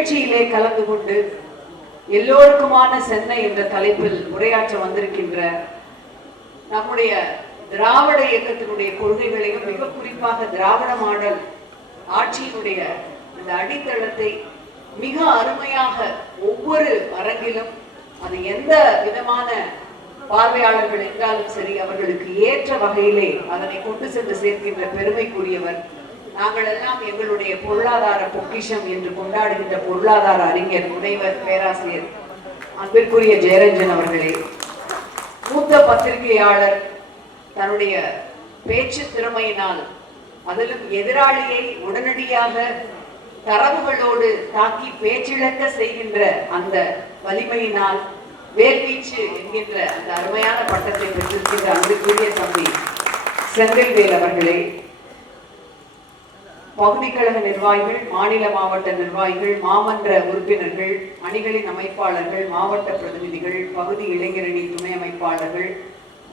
நிகழ்ச்சியிலே கலந்து கொண்டு எல்லோருக்குமான சென்னை என்ற தலைப்பில் உரையாற்ற வந்திருக்கின்ற நம்முடைய திராவிட இயக்கத்தினுடைய கொள்கைகளையும் மிக குறிப்பாக திராவிட மாடல் ஆட்சியினுடைய இந்த அடித்தளத்தை மிக அருமையாக ஒவ்வொரு அரங்கிலும் அது எந்த விதமான பார்வையாளர்கள் என்றாலும் சரி அவர்களுக்கு ஏற்ற வகையிலே அதனை கொண்டு சென்று சேர்க்கின்ற பெருமைக்குரியவர். நாங்கள் எல்லாம் எங்களுடைய பொருளாதார பொக்கிஷம் என்று கொண்டாடுகின்ற பொருளாதார அறிஞர் முனைவர் பேராசிரியர் அன்பிற்குரிய ஜெயரஞ்சன் அவர்களே, மூத்த பத்திரிகையாளர், தன்னுடைய பேச்சு திறமையினால் அதிலும் எதிராளியை உடனடியாக தரவுகளோடு தாக்கி பேச்சிழக்க செய்கின்ற அந்த வலிமையினால் வேல்வீச்சு என்கின்ற அந்த அருமையான பட்டத்தை பெற்றிருக்கின்ற அன்பிற்குரிய தம்பி செந்தில்வேல் அவர்களே, பகுதி கழக நிர்வாகிகள், மாநில மாவட்ட நிர்வாகிகள், மாமன்ற உறுப்பினர்கள், அணிகளின் அமைப்பாளர்கள், மாவட்ட பிரதிநிதிகள், பகுதி இளைஞரணி துணை அமைப்பாளர்கள்,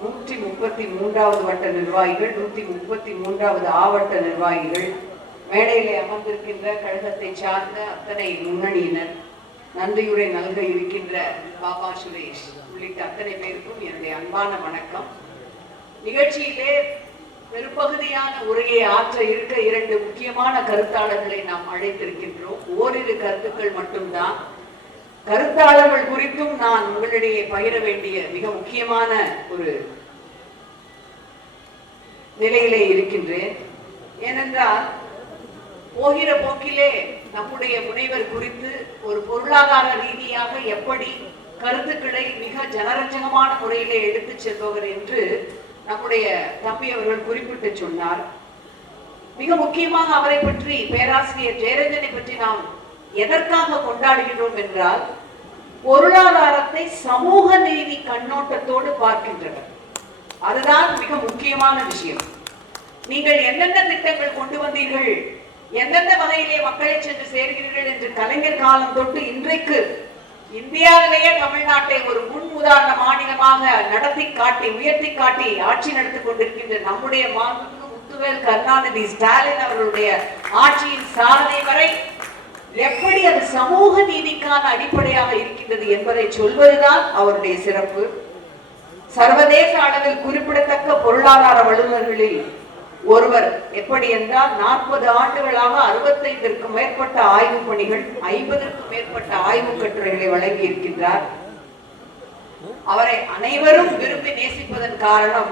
133வது வட்ட நிர்வாகிகள், 133வது ஆவட்ட நிர்வாகிகள், மேடையிலே அமர்ந்திருக்கின்ற கழகத்தை சார்ந்த அத்தனை முன்னணியினர், நன்றியுரை நல்க இருக்கின்ற பாபா சுரேஷ் உள்ளிட்ட அத்தனை பேருக்கும் என்னுடைய அன்பான வணக்கம். நிகழ்ச்சியிலே பெரும்பகுதியான உரையை ஆற்ற இருக்க 2 முக்கியமான கருத்தாளர்களை நாம் அழைத்திருக்கின்றோம். ஓரிரு கருத்துக்கள் மட்டும்தான். கருத்தாளர்கள் குறித்தும் நான் உங்களிடையே பகிர வேண்டிய மிக முக்கியமான ஒரு நிலையிலே இருக்கின்றேன். ஏனென்றால் போகிற போக்கிலே நம்முடைய முனைவர் குறித்து ஒரு பொருளாதார ரீதியாக எப்படி கருத்துக்களை மிக ஜனரஞ்சகமான முறையிலே எடுத்துச் செல்பவர் என்று நம்முடைய தம்பி அவர்கள் குறிப்பிட்டு சொன்னார். மிக முக்கியமாக அவரை பற்றி, பேராசிரியர் ஜெயரஞ்சனை பற்றி நாம் எதற்காக கொண்டாடுகின்றோம் என்றால், பொருளாதாரத்தை சமூக நீதி கண்ணோட்டத்தோடு பார்க்கின்றனர். அதுதான் மிக முக்கியமான விஷயம். நீங்கள் எந்தெந்த திட்டங்கள் கொண்டு வந்தீர்கள், எந்தெந்த வகையிலே மக்களை சென்று சேர்கிறீர்கள் என்று கலைஞர் காலம் தொட்டு இன்றைக்கு இந்தியாவிலேயே தமிழ்நாட்டை ஒரு முன் உதாரண மாநிலமாக நடத்தி காட்டி, உயர்த்தி காட்டி ஆட்சி நடத்திக் கொண்டிருக்கின்ற நம்முடைய மாண்புமிகு முத்துவேல் கருணாநிதி ஸ்டாலின் அவர்களுடைய ஆட்சியின் சாதனை வரை எப்படி அது சமூக நீதிக்கான அடிப்படையாக இருக்கின்றது என்பதை சொல்வதுதான் அவருடைய சிறப்பு. சர்வதேச அளவில் குறிப்பிடத்தக்க பொருளாதார வல்லுநர்களில் ஒருவர். எப்படி என்றால் 40 ஆண்டுகளாக 65க்கும் மேற்பட்ட ஆய்வு பணிகள், 50க்கும் மேற்பட்ட ஆய்வு கட்டுரைகளை வழங்கி இருக்கின்றார். அவரை அனைவரும் விரும்பி நேசிப்பதன் காரணம்,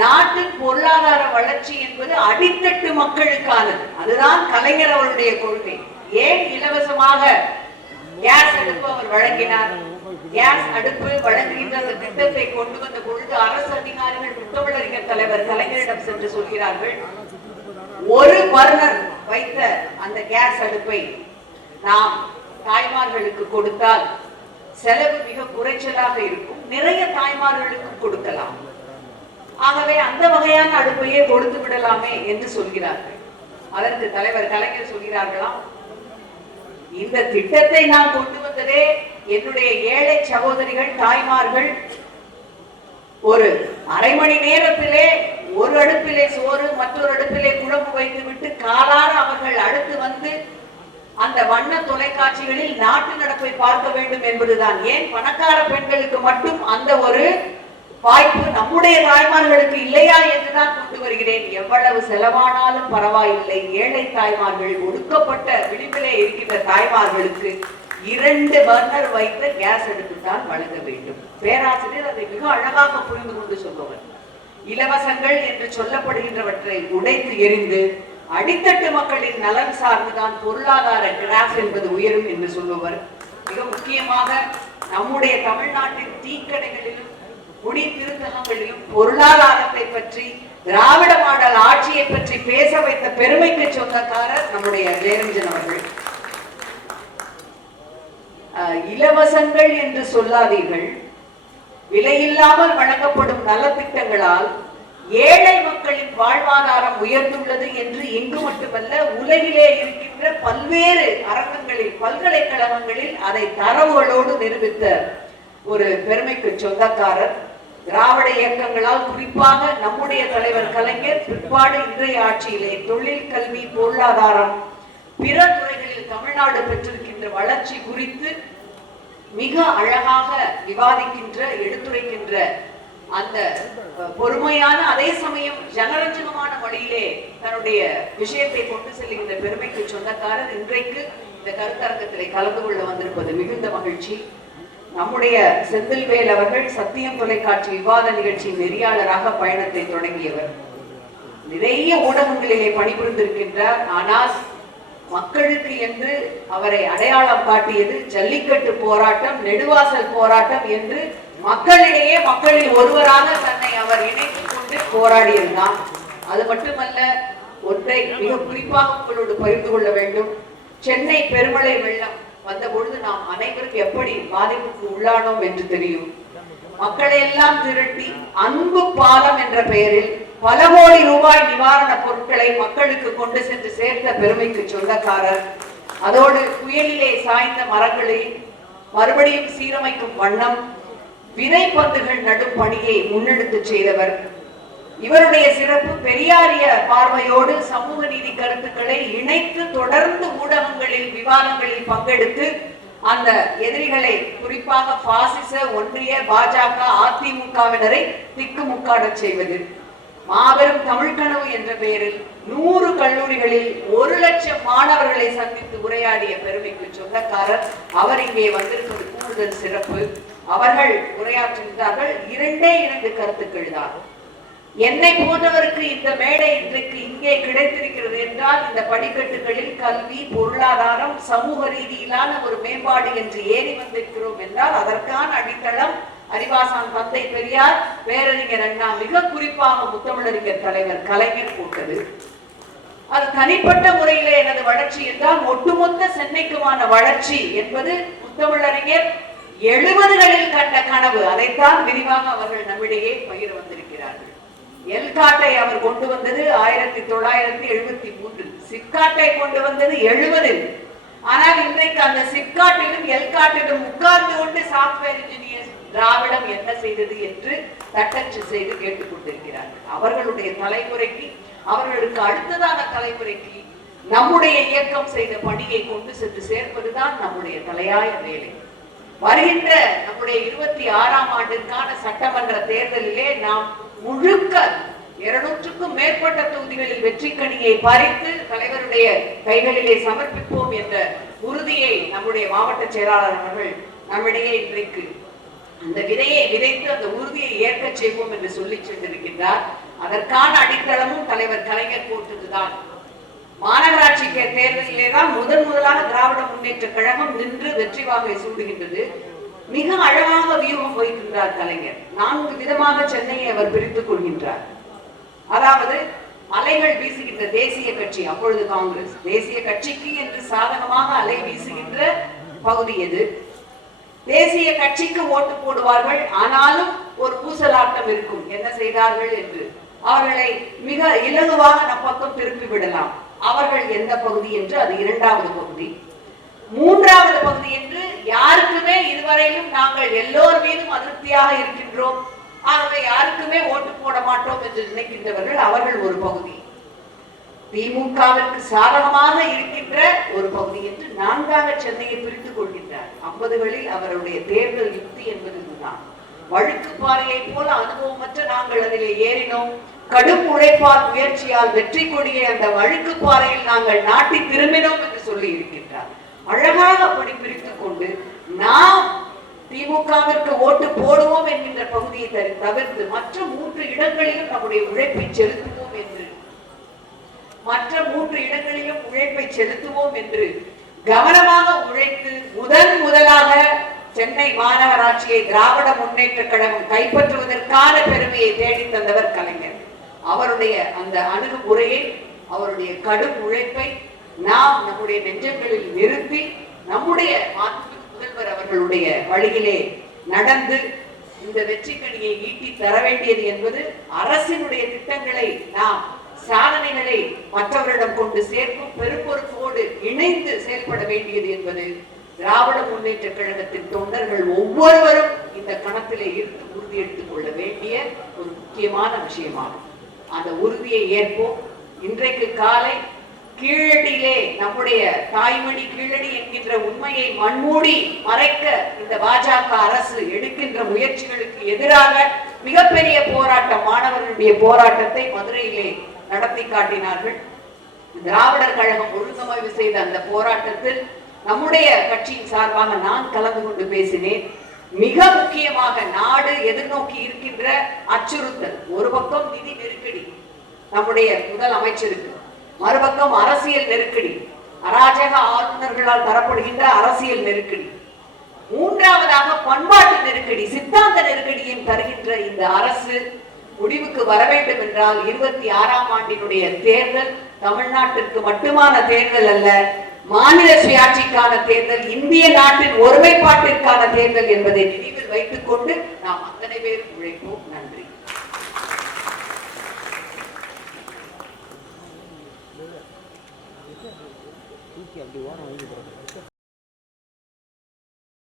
நாட்டின் பொருளாதார வளர்ச்சி என்பது அடித்தட்டு மக்களுக்கானது. அதுதான் கலைஞர் அவருடைய கொள்கை. ஏன் இலவசமாக கேஸ் அடுப்பு அவர் வழங்கினார்? கேஸ் அடுப்பு வழங்குகின்ற அந்த திட்டத்தை கொண்டு வந்த பொழுது அரசு அதிகாரிகள், முத்தமிழறிஞர் தலைவர் கலைஞரிடம் சென்று சொல்கிறார்கள், ஒரு பர்னர் வைத்த அந்த கேஸ் அடுப்பை நாம் தாய்மார்களுக்கு கொடுத்தால் செலவு மிக குறைச்சலாக இருக்கும், நிறைய தாய்மார்களுக்கு கொடுக்கலாம், ஆகவே அந்த வகையான அடுப்பையே கொடுத்து விடலாமே என்று சொல்கிறார்கள். அதற்கு தலைவர் கலைஞர் சொல்கிறார்களாம், இந்த திட்டத்தை நான் கொண்டு வந்ததே என்னுடைய ஏழை சகோதரிகள், தாய்மார்கள் ஒரு அரை மணி நேரத்திலே ஒரு அடுப்பிலே சோறு, மற்றொரு அடுப்பிலே குழம்பு வைத்து விட்டு காலார அவர்கள் அடுத்து வந்து அந்த வண்ண தொலைக்காட்சிகளில் நாட்டு நடப்பை பார்க்க வேண்டும் என்பதுதான். ஏன் பணக்கார பெண்களுக்கு மட்டும் அந்த ஒரு வாய்ப்பு நம்முடைய தாய்மார்களுக்கு இல்லையா என்றுதான் கொண்டு வருகிறேன். எவ்வளவு செலவானாலும் பரவாயில்லை, ஏழை தாய்மார்கள், ஒடுக்கப்பட்ட விளிம்பிலே இருக்கின்ற தாய்மார்களுக்கு 2 பர்னர் வைத்த கேஸ் அடுப்பு தான் வழங்க வேண்டும். பேராசிரியர் அதை மிக அழகாக புரிந்து கொண்டு சொல்பவர். இலவசங்கள் என்று சொல்லப்படுகின்றவற்றை உடைத்து எறிந்து அடித்தட்டு மக்களின் நலன் சார்ந்துதான் பொருளாதார கிராஃப் என்பது உயரும் என்று சொல்பவர். மிக முக்கியமாக நம்முடைய தமிழ்நாட்டின் டீக்கடைகளிலும் முடி திருத்தகங்களிலும் பொருளாதாரத்தை பற்றி, திராவிட மாடல் ஆட்சியை பற்றி பேச வைத்த பெருமைக்கு சொந்தக்காரர் நம்முடைய ஜெயரஞ்சன் அவர்கள். இலவசங்கள் என்று சொல்லாதீர்கள், விலையில்லாமல் வழங்கப்படும் நலத்திட்டங்களால் ஏழை மக்களின் வாழ்வாதாரம் உயர்ந்துள்ளது என்று இங்கு மட்டுமல்ல உலகிலே இருக்கின்ற பல்வேறு அரங்கங்களில், பல்கலைக்கழகங்களில் அதை தரவுகளோடு நிரூபித்த ஒரு பெருமைக்கு சொந்தக்காரர். திராவிட இயக்கங்களால், குறிப்பாக நம்முடைய தலைவர் கலைஞர், பிற்பாடு இன்றைய ஆட்சியிலே தொழில், கல்வி, பொருளாதாரம், பிற துறைகளில் தமிழ்நாடு பெற்றிருக்கின்ற வருகின்ற வளர்ச்சி குறித்து மிக அழகாக விவாதிக்கின்ற, எடுத்துரைக்கின்ற அந்த பொறுமையான, அதே சமயம் ஜனரஞ்சகமான வழியிலே தன்னுடைய விஷயத்தை கொண்டு செல்கின்ற பெருமைக்கு சொந்தக்காரர் இன்றைக்கு இந்த கருத்தரங்கத்திலே கலந்து கொள்ள வந்திருப்பது மிகுந்த மகிழ்ச்சி. நம்முடைய செந்தில்வேல் அவர்கள் சத்தியம் தொலைக்காட்சி விவாத நிகழ்ச்சியின் நெறியாளராக பயணத்தை தொடங்கியவர். நிறைய ஊடகங்களிலே பணிபுரிந்திருக்கின்றார். ஆனால் மக்களுக்கு என்று அவரை அடையாளம் காட்டியது ஜல்லிக்கட்டு போராட்டம், நெடுவாசல் போராட்டம் என்று மக்களிடையே, மக்களில் ஒருவராக தன்னை அவர் இணைத்துக் கொண்டு போராடியிருந்தார். அது மட்டுமல்ல, ஒன்றை மிக குறிப்பாக உங்களோடு பகிர்ந்து கொள்ள வேண்டும். சென்னை பெருமழை வெள்ளம் வந்த பொழுது நாம் அனைவரும் எப்படி பாதிப்புக்கு உள்ளானோம் என்று தெரியும். மக்களை எல்லாம் திரட்டி அன்பு பாலம் என்ற பெயரில் பல கோடி ரூபாய் நிவாரண பொருட்களை மக்களுக்கு கொண்டு சென்று சேர்த்த பெருமைக்கு சொந்தக்காரர். அதோடு புயலிலே சாய்ந்த மரங்களை மறுபடியும் சீரமைக்கும் வண்ணம் விதைப்பந்துகள் நடும் பணியை முன்னெடுத்து செய்தவர். இவருடைய சிறப்பு பெரியாரிய பார்வையோடு சமூக நீதி கருத்துக்களை இணைத்து தொடர்ந்து ஊடகங்களில் விவாதங்களில் பங்கெடுத்து அந்த எதிரிகளை, குறிப்பாக பாசிச, ஒன்றிய, பாஜக, அதிமுகவினரை திக்குமுக்காட செய்வது. மாபெரும் தமிழ் கனவு என்ற பெயரில் 100 கல்லூரிகளில் 1,00,000 மாணவர்களை சந்தித்து உரையாடிய பெருமைக்கு சொந்தக்காரர். அவர் இங்கே வந்திருப்பது கூடுதல் சிறப்பு. அவர்கள் உரையாற்றுகிறார்கள். 2 கருத்துக்கள் தான். என்னை போன்றவருக்கு இந்த மேடை இன்றைக்கு இங்கே கிடைத்திருக்கிறது என்றால், இந்த படிக்கட்டுகளில் கல்வி, பொருளாதாரம், சமூக ரீதியிலான ஒரு மேம்பாடு என்று ஏறி வந்திருக்கிறோம் என்றால் அதற்கான அடித்தளம் அறிவாசான் தந்தை பெரியார், பேரறிஞர் அண்ணா, மிக குறிப்பாக முத்தமிழறிஞர் தலைவர் கலைஞர் போட்டது. அது தனிப்பட்ட முறையிலே எனது வளர்ச்சி என்றால் ஒட்டுமொத்த சென்னைக்குமான வளர்ச்சி என்பது முத்தமிழறிஞர் 70களில் கண்ட கனவு. அதைத்தான் விரிவாக அவர்கள் நம்மிடையே பகிர வந்திருக்கிறார்கள். எல்காட்டை அவர் கொண்டு வந்தது 1973, சிப்காட்டை கொண்டு வந்தது 70. ஆனால் இன்றைக்கு அந்த சிப்காட்டிலும் எல்காட்டிலும் உட்கார்ந்து கொண்டு சாப்ட்வேர் இன்ஜினியர் திராவிடம் என்ன செய்தது என்று தட்டச்சு செய்து கேட்டுக் கொண்டிருக்கிறார்கள். அவர்களுடைய தலைமுறைக்கு, அவர்களுக்கு அடுத்ததான தலைமுறைக்கு நம்முடைய இயக்கம் செய்த பணியை கொண்டு சென்று சேர்ப்பதுதான் நம்முடைய தலையாய வேலை. வருகின்ற நம்முடைய 26ஆம் ஆண்டிற்கான சட்டமன்ற தேர்தலிலே நாம் முழுக்க 200க்கும் மேற்பட்ட தொகுதிகளில் வெற்றி கனியை பறித்து தலைவருடைய கைகளிலே சமர்ப்பிப்போம் என்ற உறுதியை நம்முடைய மாவட்ட செயலாளர் அவர்கள் நம்மிடையே இன்றைக்கு அந்த விதையை விதைத்து அந்த உறுதியை ஏற்க செய்வோம் என்று சொல்லி சென்றிருக்கின்றார். அதற்கான அடித்தளமும் தலைவர் கலைஞர் போட்டதுதான். மாநகராட்சி தேர்தலிலே தான் முதலாக திராவிட முன்னேற்ற கழகம் நின்று வெற்றி வாகை சூடுகின்றது. மிக அழகாக வியூகம் வைக்கின்றார் கலைஞர். 4 விதமாக சென்னையை அவர் பிரித்துக் கொள்கின்றார். அதாவது அலைகள் வீசுகின்ற தேசிய கட்சி, அப்பொழுது காங்கிரஸ், தேசிய கட்சிக்கு என்று சாதகமாக அலை வீசுகின்ற பகுதி எது? தேசிய கட்சிக்கு ஓட்டு போடுவார்கள், ஆனாலும் ஒரு பூசலாட்டம் இருக்கும், என்ன செய்தார்கள் என்று. அவர்களை மிக இலகுவாக நம் பக்கம் திருப்பி விடலாம். அவர்கள் எந்த பகுதி என்று, அது 2வது பகுதி. 3வது பகுதி என்று யாருக்குமே இதுவரையிலும் நாங்கள் எல்லோர் மீதும் அதிருப்தியாக இருக்கின்றோம், ஆகவே யாருக்குமே ஓட்டு போட மாட்டோம் என்று நினைக்கின்றவர்கள், அவர்கள் ஒரு பகுதி. திமுகவிற்கு சாதகமாக இருக்கின்ற ஒரு பகுதி என்று 4ஆக சென்னையை பிரித்துக் கொள்கின்றார். 50களில் அவருடைய தேர்தல் யுக்தி என்பது இதுதான். வழுக்கு பாறையை போல அனுபவமற்ற நாங்கள் அதிலே ஏறினோம். கடும் உழைப்பால், முயற்சியால் வெற்றி கொடியை அந்த வழுக்கு பாறையில் நாங்கள் நாட்டி திரும்பினோம் என்று சொல்லி இருக்கின்றார். அழகாக அப்படி பிரித்துக் கொண்டு நாம் திமுகவிற்கு ஓட்டு போடுவோம் என்கின்ற பகுதியை தவிர்த்து மற்ற 3 இடங்களிலும் நம்முடைய உழைப்பை செலுத்துவோம் என்று, மற்ற 3 இடங்களிலும் உழைப்பை செலுத்துவோம் என்று கவனமாக உழைத்து முதலாக சென்னை மாநகராட்சியை திராவிட முன்னேற்ற கழகம் கைப்பற்றுவதற்கான பெருமையை தேடி தந்தவர் கலைஞர். அவருடைய அந்த அணுகுமுறையை, அவருடைய கடும் உழைப்பை நாம் நம்முடைய நெஞ்சங்களில் நிறுத்தி நம்முடைய முதல்வர் அவர்களுடைய வழியிலே நடந்து இந்த வெற்றி கனியை ஈட்டி தர வேண்டியது என்பது அரசினுடைய திட்டங்களை, நாம் சாதனைகளை மற்றவரிடம் கொண்டு சேர்க்கும் பெரும்பொறுப்போடு இணைந்து செயல்பட வேண்டியது என்பது திராவிட முன்னேற்ற கழகத்தின் தொண்டர்கள் ஒவ்வொருவரும் இந்த கணத்திலே இருந்து உறுதி எடுத்துக் கொள்ள வேண்டிய ஒரு முக்கியமான விஷயமாகும். அந்த உறுதியை ஏற்போம். இன்றைக்கு காலை கீழடியிலே நம்முடைய தாய்மொழி கீழடி என்கின்ற உண்மையை மண்மூடி மறைக்க இந்த பாஜக அரசு எடுக்கின்ற முயற்சிகளுக்கு எதிராக மிகப்பெரிய போராட்டம், மாணவர்களுடைய போராட்டத்தை மதுரையிலே நடத்தி காட்டினார்கள். திராவிடர் கழகம் ஒழுங்கமைவு செய்த அந்த போராட்டத்தில் நம்முடைய கட்சியின் சார்பாக நான் கலந்து கொண்டு பேசினேன். மிக முக்கியமாக நாடு எதிர்நோக்கி இருக்கின்ற அச்சுறுத்தல், ஒரு பக்கம் நிதி நெருக்கடி நம்முடைய முதல் அமைச்சருக்கு, மறுபக்கம் அரசியல் நெருக்கடி, அராஜக ஆளுநர்களால் தரப்படுகின்ற அரசியல் நெருக்கடி, மூன்றாவதாக பண்பாட்டு நெருக்கடி, சித்தாந்த நெருக்கடியும் தருகின்ற இந்த அரசு முடிவுக்கு வர வேண்டும் என்றால் 26ஆம் ஆண்டினுடைய தேர்தல் தமிழ்நாட்டிற்கு மட்டுமான தேர்தல் அல்ல, மாநில சுயாட்சிக்கான தேர்தல், இந்திய நாட்டின் ஒருமைப்பாட்டிற்கான தேர்தல் என்பதை நினைவில் வைத்துக் கொண்டு நாம் அத்தனை பேரும் உழைப்போம். நன்றி. அப்படி ஓரம்